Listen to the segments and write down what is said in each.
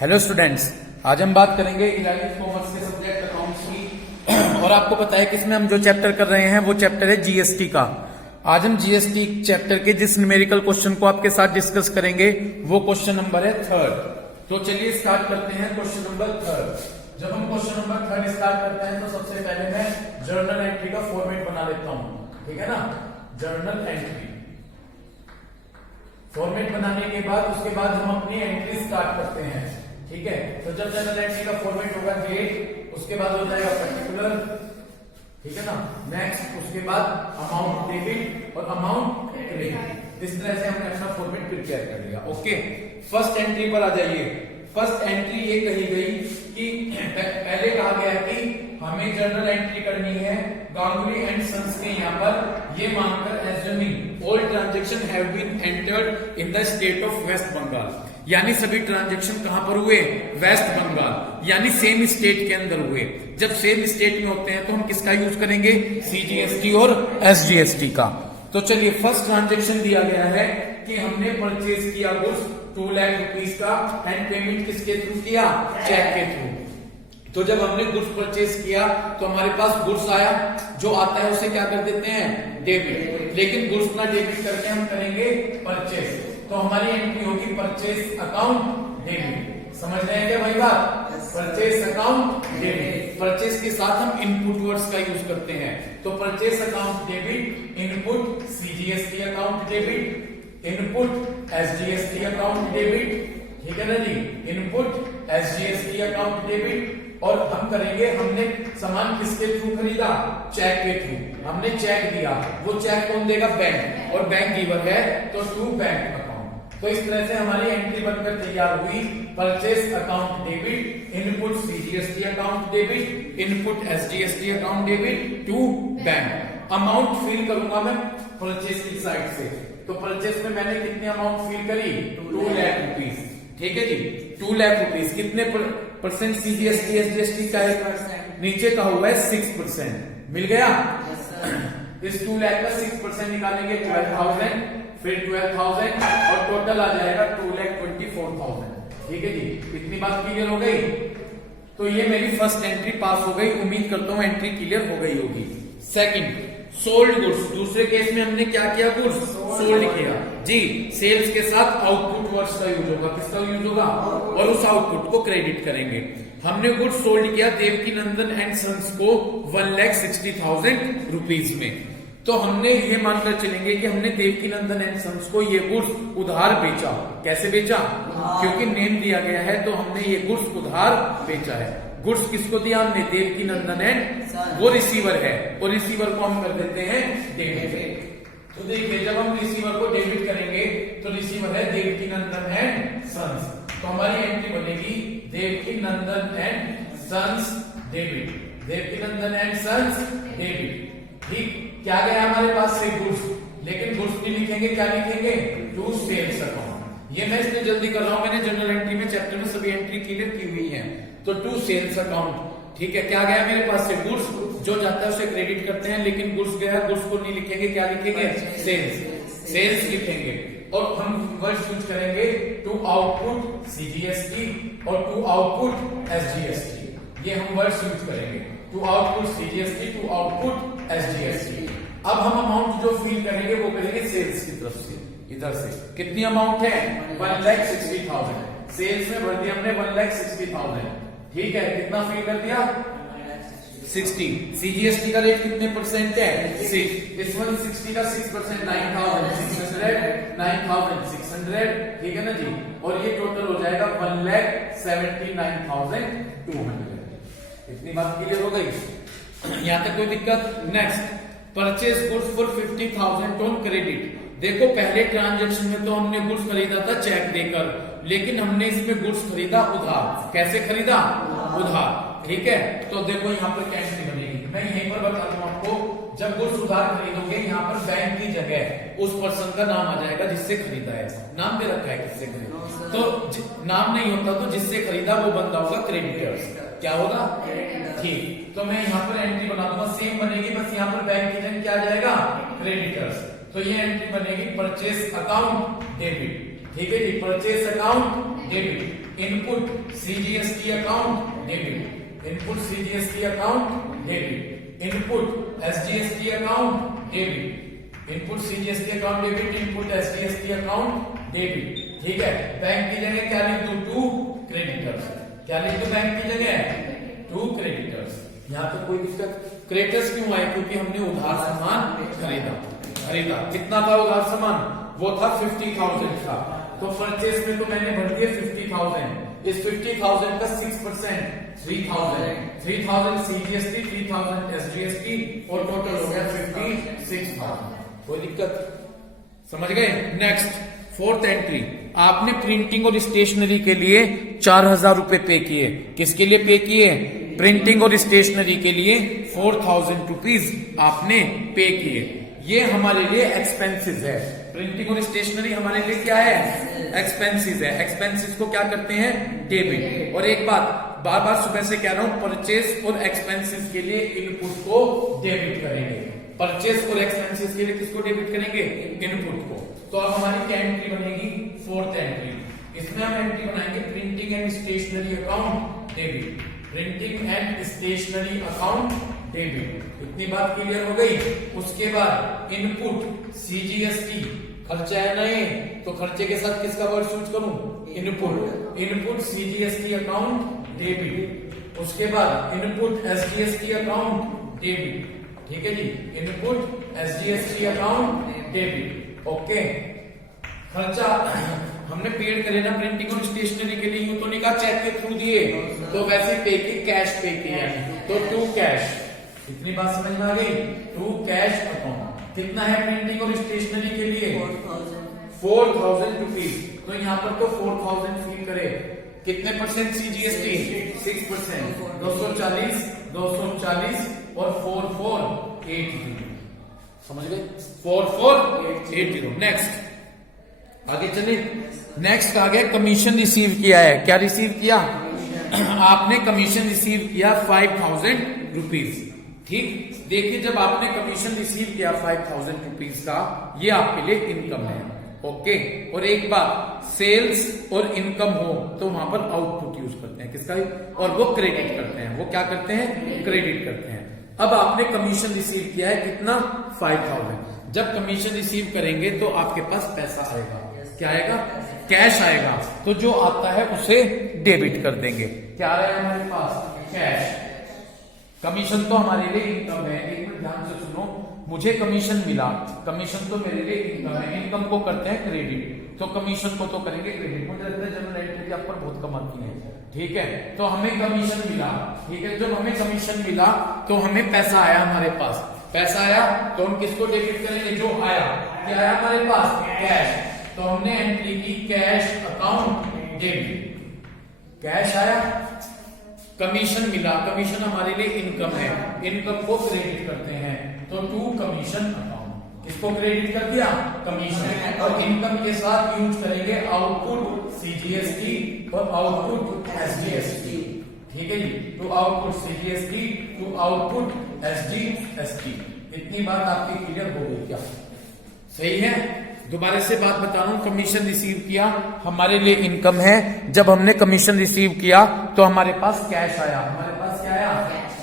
Hello students, आज हम बात करेंगे 11th कॉमर्स के सब्जेक्ट अकाउंट्स की। और आपको पता है कि इसमें हम जो चैप्टर कर रहे हैं वो चैप्टर है जीएसटी का। आज हम जीएसटी चैप्टर के जिस न्यूमेरिकल क्वेश्चन को आपके साथ डिस्कस करेंगे वो क्वेश्चन नंबर है 3rd। तो चलिए स्टार्ट करते हैं क्वेश्चन नंबर 3rd। जब हम क्वेश्चन नंबर 3rd स्टार्ट करते हैं तो सबसे पहले मैं जर्नल एंट्री का फॉर्मेट बना लेता हूं, ठीक है ना। जर्नल एंट्री फॉर्मेट बनाने के बाद उसके बाद हम अपनी एंट्री स्टार्ट करते हैं, ठीक है। तो जब जर्नल एंट्री का फॉर्मेट होगा डेट, उसके बाद हो जाएगा पर्टिकुलर, ठीक है ना। नेक्स्ट उसके बाद अमाउंट डेबिट और अमाउंट क्रेडिट। इस तरह से हमने अपना फॉर्मेट प्रिपेयर कर लिया। ओके, फर्स्ट एंट्री पर आ जाइए। फर्स्ट एंट्री ये कही गई कि पहले कहा गया कि हमें जर्नल एंट्री करनी है गांगुली एंड सन्स के यहाँ पर ये मानकर assuming all transaction have been entered in the state of West Bengal, यानी सभी ट्रांजैक्शन कहां पर हुए, वेस्ट बंगाल, यानी सेम स्टेट के अंदर हुए। जब सेम स्टेट में होते हैं तो हम किसका यूज करेंगे, सीजीएसटी और एसजीएसटी का। तो चलिए फर्स्ट ट्रांजैक्शन दिया गया है कि हमने परचेज किया गुड्स 2 लाख रुपीस का एंड पेमेंट किसके थ्रू किया, चेक के थ्रू। तो जब हमने गुड्स परचेज किया तो हमारे पास गुड्स आया, जो आता है उसे क्या कर देते हैं, डेबिट। लेकिन गुड्स ना डेबिट करके हम करेंगे परचेज, तो हमारी एंट्री होगी परचेज अकाउंट डेबिट। समझ रहे हैं क्या भाई बात, परचेज अकाउंट डेबिट। परचेज के साथ हम इनपुट वर्ड्स का यूज करते हैं, तो purchase account debit, input CGST account debit, input SGST account debit, ठीक है ना जी। Input SGST account debit. और हम करेंगे, हमने सामान किसके थ्रू खरीदा, चेक के थ्रू। हमने चेक दिया, वो चेक कौन देगा, बैंक, और बैंक गिवर है तो टू बैंक अकाउंट। तो इस तरह से हमारी एंट्री बनकर तैयार हुई, purchase account debit, input CGST account debit, input SGST account debit to bank. Amount fill करूंगा मैं परचेज की साइड से, तो परचेज में मैंने कितनी अमाउंट फिल करी, 2 लाख रुपीस, ठीक है जी। 2 लाख रुपीस कितने परसेंट सीजीएसटी एसजीएसटी का है, नीचे का हुआ है 6%, मिल गया। इस 2 लाख का 6% निकालेंगे 12,000, फिर 12,000 और टोटल आ जाएगा 2,24,000, ठीक है जी। इतनी बात क्लियर हो गई। तो ये मेरी फर्स्ट एंट्री पास हो गई, उम्मीद करता हूं एंट्री क्लियर हो गई होगी। Second, sold goods. दूसरे केस में हमने क्या किया, गुड्स सोल्ड किया जी। सेल्स के साथ आउटपुट वर्ड्स का यूज होगा, किसका यूज होगा, और उस आउटपुट को क्रेडिट करेंगे। हमने गुड्स सोल्ड किया देवकी नंदन एंड सन्स को 1,60,000 रुपीज में। तो हमने ये मानकर चलेंगे कि हमने देवकी नंदन एंड सन्स को ये गुड्स उधार बेचा। कैसे बेचा, क्योंकि नेम दिया गया है तो हमने ये गुड्स उधार बेचा है। गुड्स किसको दिया हमने, देवकी नंदन एंड, वो रिसीवर है, और रिसीवर को हम कर देते हैं डेबिट। तो देखिए जब हम रिसीवर को डेबिट करेंगे तो रिसीवर है देवकी नंदन एंड सन्स, तो हमारी एंट्री बनेगी Devki Nandan and sons debit, Devki Nandan and sons debit. ठीक, क्या गया हमारे पास से गुड्स, लेकिन गुड्स नहीं लिखेंगे, क्या लिखेंगे, टू सेल्स अकाउंट। ये मैं इसलिए जल्दी कर रहा हूं, मैंने जनरल एंट्री में चैप्टर में सभी एंट्री क्लियर की हुई है। तो टू सेल्स अकाउंट, ठीक है। क्या गया मेरे पास से, गुड्स, जो जाता है उसे क्रेडिट करते हैं, लेकिन गुड्स गया, गुड्स को नहीं लिखेंगे, क्या लिखेंगे, सेल्स, सेल्स लिखेंगे। और हम वर्ड्स यूज करेंगे टू आउटपुट सीजीएसटी और टू आउटपुट एसजीएसटी, ये हम वर्ड्स यूज करेंगे, to output CGST, to output SGST. अब हम अमाउंट जो फिल करेंगे वो करेंगे सेल्स की तरफ से, इधर से। कितनी अमाउंट है, 1,60,000। सेल्स में भर दिया हमने 1,60,000, ठीक है। कितना फिल कर दिया, 60। सीजीएसटी का रेट कितने परसेंट है, 6। इस 160 का 6% 9,600, ठीक है ना जी। और ये टोटल हो जाएगा 1,79,200। इतनी बात क्लियर हो गई, यहां तक कोई दिक्कत। Next, purchase goods for 50,000 on credit. देखो पहले ट्रांजैक्शन में तो हमने गुड्स खरीदा था चेक देकर, लेकिन हमने इसमें गुड्स खरीदा उधार। कैसे खरीदा, उधार, ठीक है। तो देखो यहाँ पर क्या एंट्री बनेगी, मैं यहीं पर बता दूं आपको। जब गुड्स उधार खरीदोगे यहाँ पर बैंक की जगह उस पर्सन का नाम आ जाएगा जिससे खरीदा है। नाम दे रखा है किससे खरीदा, तो नाम नहीं होता तो जिससे खरीदा वो बंदा होगा क्रेडिटर्स। क्या होगा, ठीक। तो मैं यहाँ पर एंट्री बना दूंगा, सेम बनेगी, बस यहाँ पर बैंक की जगह क्या आ जाएगा, क्रेडिटर्स। तो ये एंट्री बनेगी परचेस अकाउंट डेबिट, ठीक है जी, purchase account debit. Input CGST account debit. Input CGST account debit. Input SGST account debit. Input CGST account debit. Input SGST account debit. ठीक है, बैंक की जगह क्या लिख दूं? To creditors. क्या लिख दूं बैंक की जगह? To creditors. यहां पे कोई दिक्कत? क्रेडिटर्स क्यों आए? क्योंकि हमने उधार सामान खरीदा। कितना था उधार सामान? वो था 50,000 था। तो परचेस में तो मैंने भर दिया 50,000। इस 50,000 का 6% 3,000 सीजीएसटी, 3,000 एसजीएसटी और टोटल हो गया 56,000। कोई दिक्कत? समझ गए? नेक्स्ट फोर्थ एंट्री, आपने प्रिंटिंग और स्टेशनरी के लिए 4,000 रुपए पे किए। किसके लिए पे किए? प्रिंटिंग और स्टेशनरी के लिए 4,000 रुपीज आपने पे किए। ये हमारे लिए एक्सपेंसेस है। प्रिंटिंग और स्टेशनरी हमारे लिए क्या है? एक्सपेंसेस है। एक्सपेंसेस को क्या करते हैं? डेबिट। और एक बात बार बार सुबह से कह रहा हूं, परचेस और एक्सपेंसेस के लिए इनपुट को डेबिट करेंगे। परचेस और एक्सपेंसेस के लिए किसको डेबिट करेंगे? इनपुट को। तो अब हमारी क्या एंट्री बनेगी? Fourth entry. इसमें हम एंट्री बनाएंगे printing and stationery account debit. Printing and stationery account debit. इतनी बात क्लियर हो गई। उसके बाद इनपुट सीजीएसटी, खर्चा है नहीं तो खर्चे के साथ किसका वर्ड यूज करूं? Input. Input CGST account debit. उसके बाद इनपुट एसजीएसटी अकाउंट डेबिट। ठीक है जी, input SGST account debit. Okay, खर्चा हमने पेड करे ना प्रिंटिंग और स्टेशनरी के लिए, यूं तो नहीं कहा चेक के थ्रू दिए, तो वैसे पे की कैश पे किया, तो टू कैश। इतनी बात समझ में आ गई? To cash account. कितना है प्रिंटिंग और स्टेशनरी के लिए? 4,000 रुपीज। तो यहाँ पर तो 4,000 फील करे। कितने परसेंट सीजीएसटी? 6%। 240 और 4480। समझ गए? 4480। नेक्स्ट आगे चले। नेक्स्ट आ गया कमीशन रिसीव किया है। क्या रिसीव किया? आपने कमीशन रिसीव किया 5,000 रुपीज। ठीक, देखिए जब आपने कमीशन रिसीव किया 5,000 रुपीज का, ये आपके लिए इनकम है। ओके, और एक बात, सेल्स और इनकम हो तो वहां पर आउटपुट यूज करते हैं। किसका? और वो क्रेडिट करते हैं। वो क्या करते हैं? क्रेडिट करते हैं। अब आपने कमीशन रिसीव किया है कितना? 5,000। जब कमीशन रिसीव करेंगे तो आपके पास पैसा आएगा। क्या आएगा? कैश आएगा। तो जो आता है उसे डेबिट कर देंगे। क्या आ रहा है हमारे पास? कैश। कमीशन तो हमारे लिए इनकम है। एक मिनट ध्यान से सुनो, मुझे कमीशन मिला, कमीशन तो मेरे लिए इनकम है। इनकम को करते हैं क्रेडिट, तो कमीशन को तो करेंगे क्रेडिट। मुझे लगता है जनरल एंट्री की आप पर बहुत कम आती है। ठीक है, तो हमें कमीशन मिला। ठीक है, जब हमें कमीशन मिला तो हमें पैसा आया हमारे पास। पैसा आया तो हम किसको डेबिट करेंगे? जो आया। क्या आया हमारे पास? कैश। तो हमने एंट्री की कैश अकाउंट डेबिट। कैश आया, कमीशन मिला। कमीशन हमारे लिए इनकम है। इनकम को क्रेडिट करते हैं, तो टू कमीशन अकाउंट। किसको क्रेडिट कर दिया? कमीशन। और इनकम के साथ यूज करेंगे आउटपुट सीजीएसटी और आउटपुट एसजीएसटी। ठीक है जी, to output CGST, to output SGST. इतनी बात आपकी क्लियर हो गई क्या? सही है। दोबारा से बात बता रहा हूं, कमीशन रिसीव किया हमारे लिए इनकम है। जब हमने कमीशन रिसीव किया तो हमारे पास कैश आया। हमारे पास क्या आया?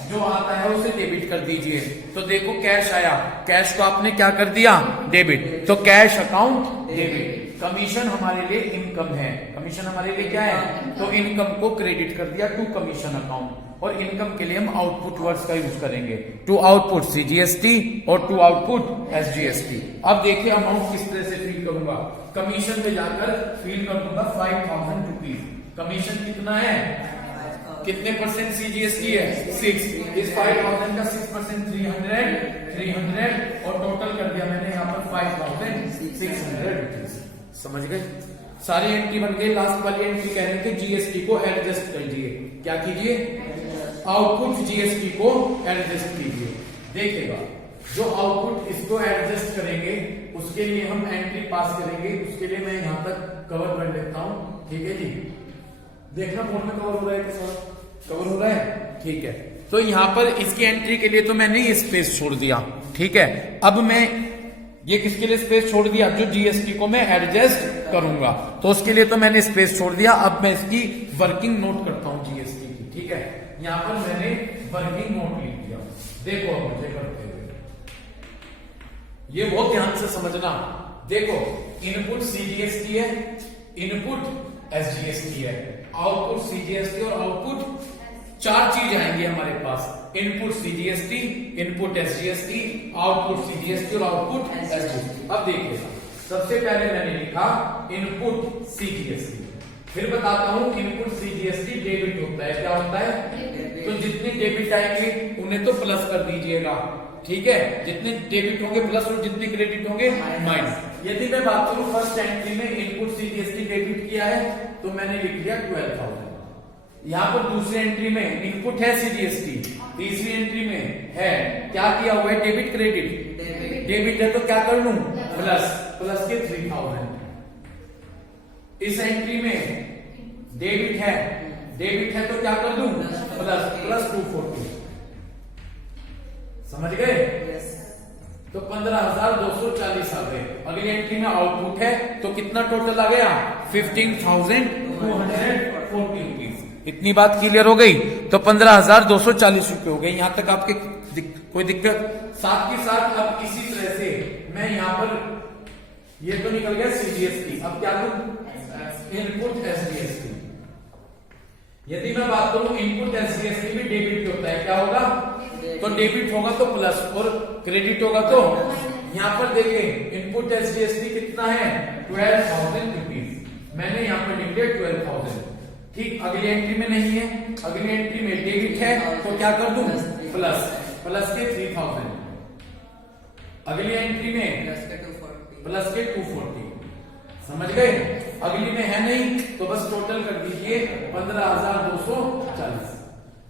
जो आता है उसे डेबिट कर दीजिए। तो देखो कैश आया, कैश को आपने क्या कर दिया? डेबिट। तो कैश अकाउंट डेबिट। कमीशन हमारे लिए इनकम है। कमीशन हमारे लिए क्या है? तो इनकम को क्रेडिट कर दिया टू कमीशन अकाउंट। और इनकम के लिए हम आउटपुट वर्ड्स का यूज करेंगे, टू आउटपुट सीजीएसटी और टू आउटपुट एसजीएसटी। अब देखिए अमाउंट किस तरह से फील करूंगा। कमीशन पे जाकर फील कर दूंगा 5,000 रुपीज। कमीशन कितना है? कितने परसेंट सीजीएसटी है? 6। इस 5,000 का 6% 300 और टोटल कर दिया मैंने यहाँ पर 5,600 रुपीज। समझ गए? सारी एंट्री बन गई। लास्ट वाली एंट्री कह रहे थे जीएसटी को एडजस्ट कर लीजिए। क्या कीजिए? आउटपुट जीएसटी को एडजस्ट कीजिए। देखिएगा, जो आउटपुट इसको एडजस्ट करेंगे उसके लिए हम एंट्री पास करेंगे। उसके लिए मैं यहां तक कवर कर लेता हूं। ठीक है जी, देखना बोर्ड में कवर हो रहा है कि सर? कवर हो रहा है। ठीक है, तो यहां पर इसकी एंट्री के लिए तो मैंने ये स्पेस छोड़ दिया। ठीक है, अब मैं ये किसके लिए स्पेस छोड़ दिया? जो जीएसटी को मैं एडजस्ट करूंगा, तो उसके लिए तो मैंने स्पेस छोड़ दिया। अब मैं इसकी वर्किंग नोट करता हूं जीएसटी की, ठीक है। यहां पर मैंने वर्किंग नोट लिख दिया। देखो अब मुझे करते हुए, ये बहुत ध्यान से समझना। देखो, इनपुट सीजीएसटी है, इनपुट एसजीएसटी है, आउटपुट सीजीएसटी और आउटपुट, चार चीज आएंगी हमारे पास। Input CGST, input SGST, output CGST और आउटपुट एसजीएसटी। अब देखिए, सबसे पहले मैंने लिखा इनपुट सीजीएसटी, फिर बताता हूं इनपुट सीजीएसटी डेबिट होता है। क्या होता है? तो जितने डेबिट आएंगे उन्हें तो प्लस कर दीजिएगा, ठीक है। जितने डेबिट होंगे प्लस और जितने क्रेडिट होंगे माइनस। यदि मैं बात करूं फर्स्ट एंट्री में इनपुट सीजीएसटी डेबिट किया है तो मैंने लिख दिया 12,000। यहां पर दूसरी एंट्री में इनपुट है सीजीएसटी, तीसरी एंट्री में है क्या किया हुआ है? Debit credit. डेबिट है तो क्या कर लूं? प्लस, प्लस के 3,000। इस एंट्री में डेबिट है, डेबिट है तो क्या कर दूं? Plus, plus 240। समझ गए? तो 15,240 आ गए। अगली एंट्री में आउटपुट है तो कितना टोटल आ गया? 15,240 रुपीज। इतनी बात क्लियर हो गई? तो 15,240 रुपए हो गए। यहां तक आपके कोई दिक्कत? साथ के साथ अब इसी तरह से मैं यहां पर, ये तो निकल गया सीजीएसटी, अब क्या करूं? Input SGST. यदि मैं बात करूं इनपुट एसजीएसटी में डेबिट होता है, क्या होगा? तो डेबिट होगा तो प्लस और क्रेडिट होगा तो, यहां पर देखें इनपुट एसजीएसटी कितना है? 12,000 रुपीज। मैंने यहां पर लिख दिया 12,000, ठीक। अगली एंट्री में नहीं है, अगली एंट्री में डेबिट है तो क्या कर दूं? प्लस, प्लस के 3,000। अगली एंट्री में प्लस के 240। समझ गए? अगली में है नहीं तो बस टोटल कर दीजिए 15,240।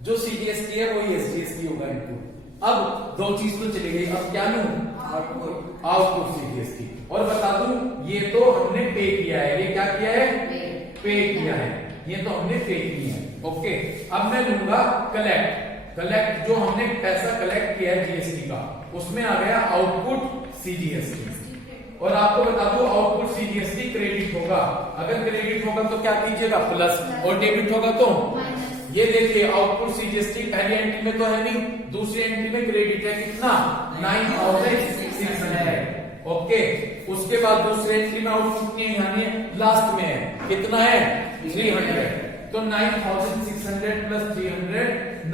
जो सीजीएसटी है वही एसजीएसटी होगा इनपुट। अब दो चीज तो चली गई, अब क्या लूं? Output, output CGST. और बता दूं ये तो हमने पे किया है, ये क्या किया है? पे किया है, ये तो हमने पे किया है, ओके। अब मैं लूंगा कलेक्ट। कलेक्ट जो हमने पैसा कलेक्ट किया है जीएसटी का, उसमें आ गया आउटपुट सीजीएसटी। और आपको बता दो आउटपुट सीजीएसटी क्रेडिट होगा। अगर क्रेडिट होगा तो क्या कीजिएगा? प्लस, और डेबिट होगा तो ये देखिए आउटपुट सीजीएसटी पहली एंट्री में तो है नहीं, दूसरी एंट्री में क्रेडिट है कितना? 9,600, ओके। उसके बाद दूसरी एंट्री में आउटपुट नहीं, यानी लास्ट में है कितना है? 300। तो 9,600 प्लस 300,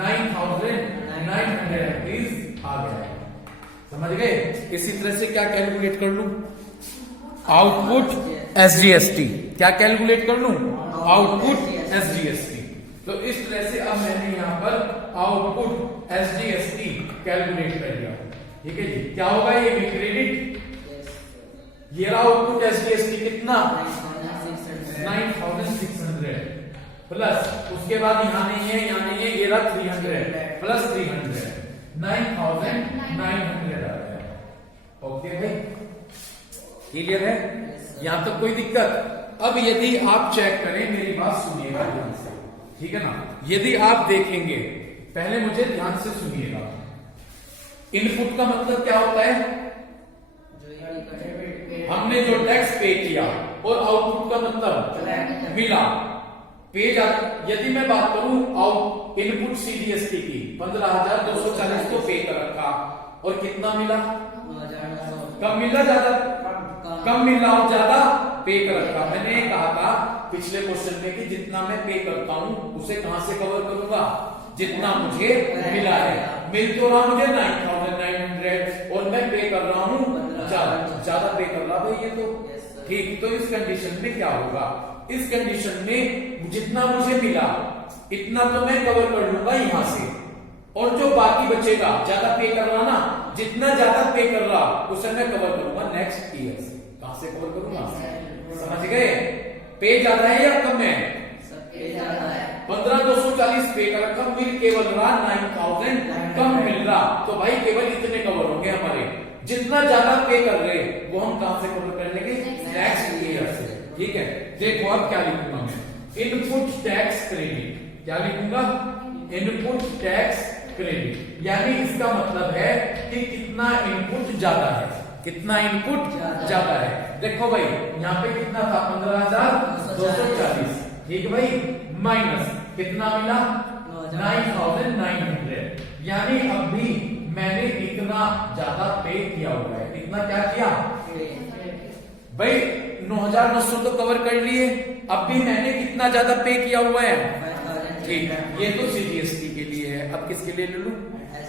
9,900 रुपीज आ गया। समझ गए? इसी तरह से क्या कैलकुलेट कर लूं? Output SGST. क्या कैलकुलेट कर लूं? Output SGST. तो इस तरह से अब मैंने यहां पर आउटपुट एसजीएसटी कैलकुलेट कर लिया, ठीक है जी। क्या होगा? ये भी क्रेडिट, ये रहा आउटपुट एसजीएसटी कितना? 9,600 प्लस, उसके बाद यहां नहीं है, यहां नहीं है, ये रहा 300 प्लस 300, 9,900 आ गया। ओके भाई, क्लियर है? यहां तक कोई दिक्कत? अब यदि आप चेक करें, मेरी बात सुनिएगा ध्यान से, ठीक है ना। यदि आप देखेंगे, पहले मुझे ध्यान से सुनिएगा, इनपुट का मतलब क्या होता है? हमने जो टैक्स पे किया, और आउटपुट का मतलब मिला, पे जाता। यदि मैं बात करूं आउट इनपुट सीजीएसटी की 15,240 को पे कर रखा, और कितना मिला? कम मिला ज्यादा? कम मिला और ज्यादा पे कर रखा। मैंने कहा था पिछले क्वेश्चन में कि जितना मैं पे करता हूं उसे कहां से कवर करूंगा? जितना मुझे मिला है। मिल तो रहा मुझे 9,900 और मैं पे कर रहा हूं ज्यादा पे कर रहा भाई ये तो, ठीक। तो इस कंडीशन में क्या होगा? इस कंडीशन में जितना मुझे मिला इतना तो मैं कवर कर लूंगा यहां से, और जो बाकी बचेगा, ज्यादा पे कर रहा ना, जितना ज्यादा पे कर रहा उसे मैं कवर करूंगा नेक्स्ट ईयर से। कहां से कवर करूंगा? समझ गए? पे ज्यादा है या कम है? 15,240 पे का रखा, मिल केवल रहा 9,000 कम मिल रहा, तो भाई केवल इतने कवर होंगे हमारे। जितना ज्यादा पे कर रहे वो हम कहां से कवर कर लेंगे? नेक्स्ट ईयर से, ठीक है। देखो अब क्या लिखूंगा मैं? Input tax credit. क्या लिखूंगा? इनपुट टैक्स क्रेडिट, यानी इसका मतलब है कि कितना इनपुट ज्यादा है। कितना इनपुट ज्यादा है। देखो भाई यहाँ पे कितना था 15,240, ठीक है भाई, माइनस कितना मिला 9,900, यानी अब भी मैंने इतना ज्यादा पे किया हुआ है। इतना क्या किया भाई 9,900 तो कवर कर लिए, अब भी मैंने कितना ज्यादा पे किया हुआ है, ठीक है। ये तो सीजीएसटी के लिए है, अब किसके लिए ले लूं,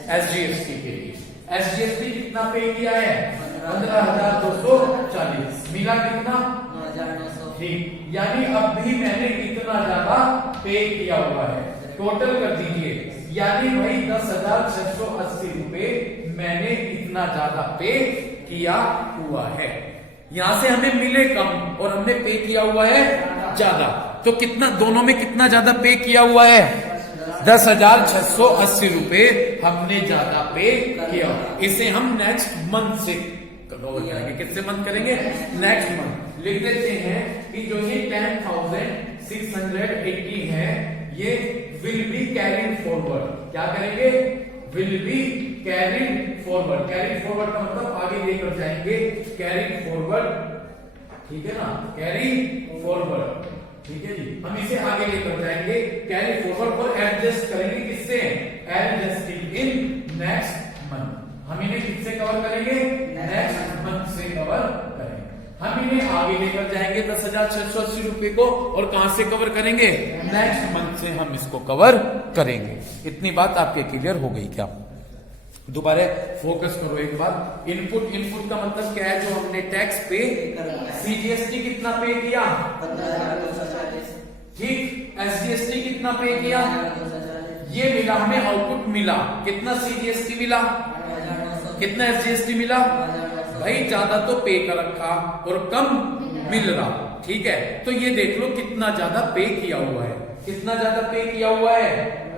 एसजीएसटी के लिए। एसजीएसटी कितना पे किया है 15,240, मिला कितना 9,900, ठीक, यानी अब भी मैंने इतना ज्यादा पे किया हुआ है। टोटल कर दीजिए, यानी भाई 10,680 रुपए मैंने इतना ज्यादा पे किया हुआ है। यहां से हमें मिले कम और हमने पे किया हुआ है ज्यादा, तो कितना दोनों में कितना ज्यादा पे किया हुआ है 10,680 रुपए हमने ज्यादा पे किया। इसे हम नेक्स्ट मंथ से कवर करेंगे। किससे मंथ करेंगे, नेक्स्ट मंथ। लिख देते हैं कि जो ये 10,680 है ये विल बी कैरिड फॉरवर्ड। क्या करेंगे, will be carried forward. Carried forward का मतलब आगे लेकर जाएंगे, कैरिड फॉरवर्ड, ठीक है ना, कैरी फॉरवर्ड, ठीक है जी। हम इसे आगे लेकर जाएंगे कैरी फॉरवर्ड और एडजस्ट करेंगे, किससे, एडजस्टिंग इन नेक्स्ट मंथ। हम इन्हें किससे कवर करेंगे, नेक्स्ट मंथ से कवर करेंगे। हम इन्हें आगे लेकर जाएंगे 10,680 रुपए को, और कहां से कवर करेंगे, नेक्स्ट मंथ से हम इसको कवर करेंगे। इतनी बात आपके क्लियर हो गई क्या? दोबारा फोकस करो एक बार। इनपुट, इनपुट का मतलब क्या है, जो हमने टैक्स पे, सीजीएसटी कितना पे किया 15,240, ठीक, एसजीएसटी कितना पे किया, ये मिला हमें, आउटपुट मिला कितना, सीजीएसटी मिला कितना, एसजीएसटी मिला, भाई ज्यादा तो पे कर रखा और कम मिल रहा, ठीक है। तो ये देख लो कितना ज्यादा पे किया हुआ है, कितना ज्यादा पे किया हुआ है,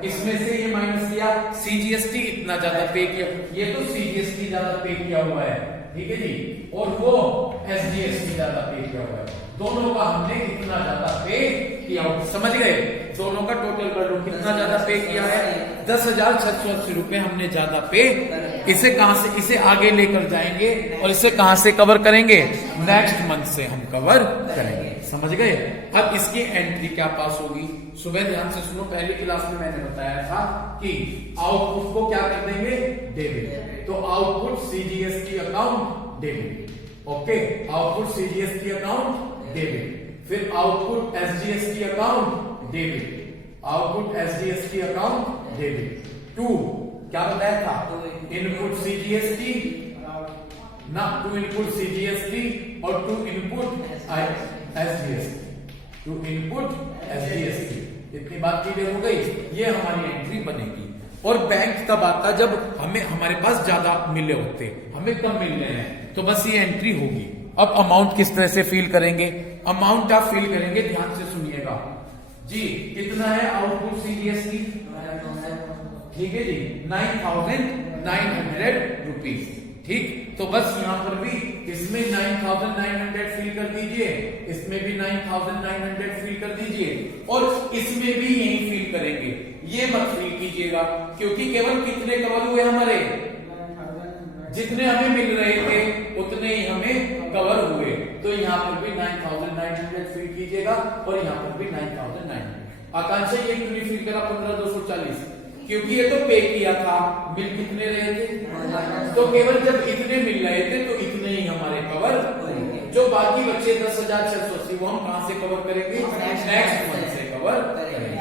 इसमें से ये माइनस किया, सीजीएसटी इतना ज्यादा पे किया, ये तो सीजीएसटी ज्यादा पे किया हुआ है, ठीक है जी, और वो एसजीएसटी ज्यादा पे किया हुआ है। दोनों का हमने इतना ज्यादा पे किया हुआ, समझ गए, दोनों का टोटल कर लो कितना ज्यादा पे किया है 10,680 रुपए हमने ज्यादा पे। इसे कहां से, इसे आगे लेकर जाएंगे और इसे कहां से कवर करेंगे, नेक्स्ट मंथ से हम कवर करेंगे, समझ गए। अब इसकी एंट्री क्या पास होगी, सुबह ध्यान से सुनो, पहली क्लास में मैंने बताया था कि आउटपुट को क्या कर देंगे, डेबिट। तो output CGST account debit, okay, output CGST account debit, फिर output SGST account debit, output SGST account debit. To क्या बताया था, इनपुट सीजीएसटी ना, टू इनपुट सीजीएसटी और to input SGST, to input SGST. इतनी बात क्लियर हो गई, ये हमारी एंट्री बनेगी। और बैंक तब आता जब हमें, हमारे पास ज्यादा मिले होते, हमें कम मिल रहे हैं, तो बस ये एंट्री होगी। अब अमाउंट किस तरह से फील करेंगे, अमाउंट आप फील करेंगे, ध्यान से सुनिएगा जी। कितना है आउटपुट सीजीएसटी, ठीक है जी, 9,900 रुपीज, ठीक। तो बस यहां पर भी इसमें 9,900 फील कर दीजिए, इसमें भी 9,900 फील कर दीजिए, और इसमें भी यही फील करेंगे। ये मत फील कीजिएगा, क्योंकि केवल कितने कवर हुए हमारे, जितने हमें मिल रहे थे उतने ही हमें कवर हुए। तो यहाँ पर भी 9,900 फील कीजिएगा और यहाँ पर भी 9,900। आकांक्षा ये क्यों नहीं फील करा 15,240, क्योंकि ये तो पे किया था, मिल कितने रहे थे, तो केवल जब इतने मिल रहे थे तो इतने ही हमारे कवर, जो बाकी बच्चे 10,680 वो हम कहां से कवर करेंगे, नेक्स्ट मंथ से कवर करेंगे।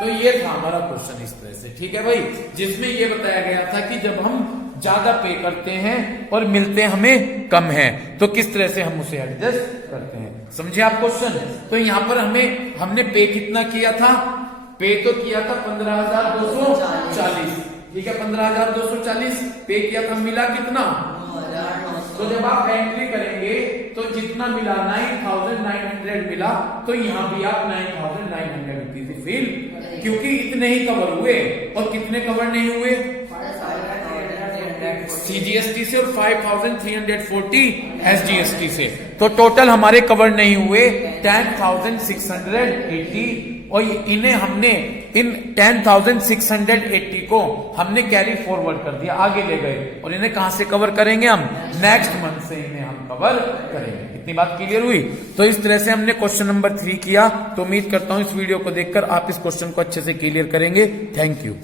तो ये था हमारा क्वेश्चन इस तरह से, ठीक है भाई, जिसमें ये बताया गया था कि जब हम ज्यादा पे करते हैं और मिलते हमें कम है तो किस तरह से हम उसे एडजस्ट करते हैं, समझे आप क्वेश्चन। तो यहाँ पर हमने पे कितना किया था, पे तो किया था 15,240, ठीक है, 15,240 पे किया था, मिला कितना, तो जब आप एंट्री करेंगे तो जितना मिला 9,900 मिला, तो यहाँ भी आप 9,900 रुपीज फील, क्योंकि इतने ही कवर हुए और कितने कवर नहीं हुए, सीजीएसटी से और 5,340 एसजीएसटी से। तो टोटल हमारे कवर नहीं हुए 10,680, और इन्हें हमने, इन 10,680 को हमने कैरी फॉरवर्ड कर दिया, आगे ले गए, और इन्हें कहां से कवर करेंगे हम, नेक्स्ट मंथ से इन्हें हम कवर करेंगे। इतनी बात क्लियर हुई? तो इस तरह से हमने क्वेश्चन नंबर 3 किया। तो उम्मीद करता हूं इस वीडियो को देखकर आप इस क्वेश्चन को अच्छे से क्लियर करेंगे। Thank you.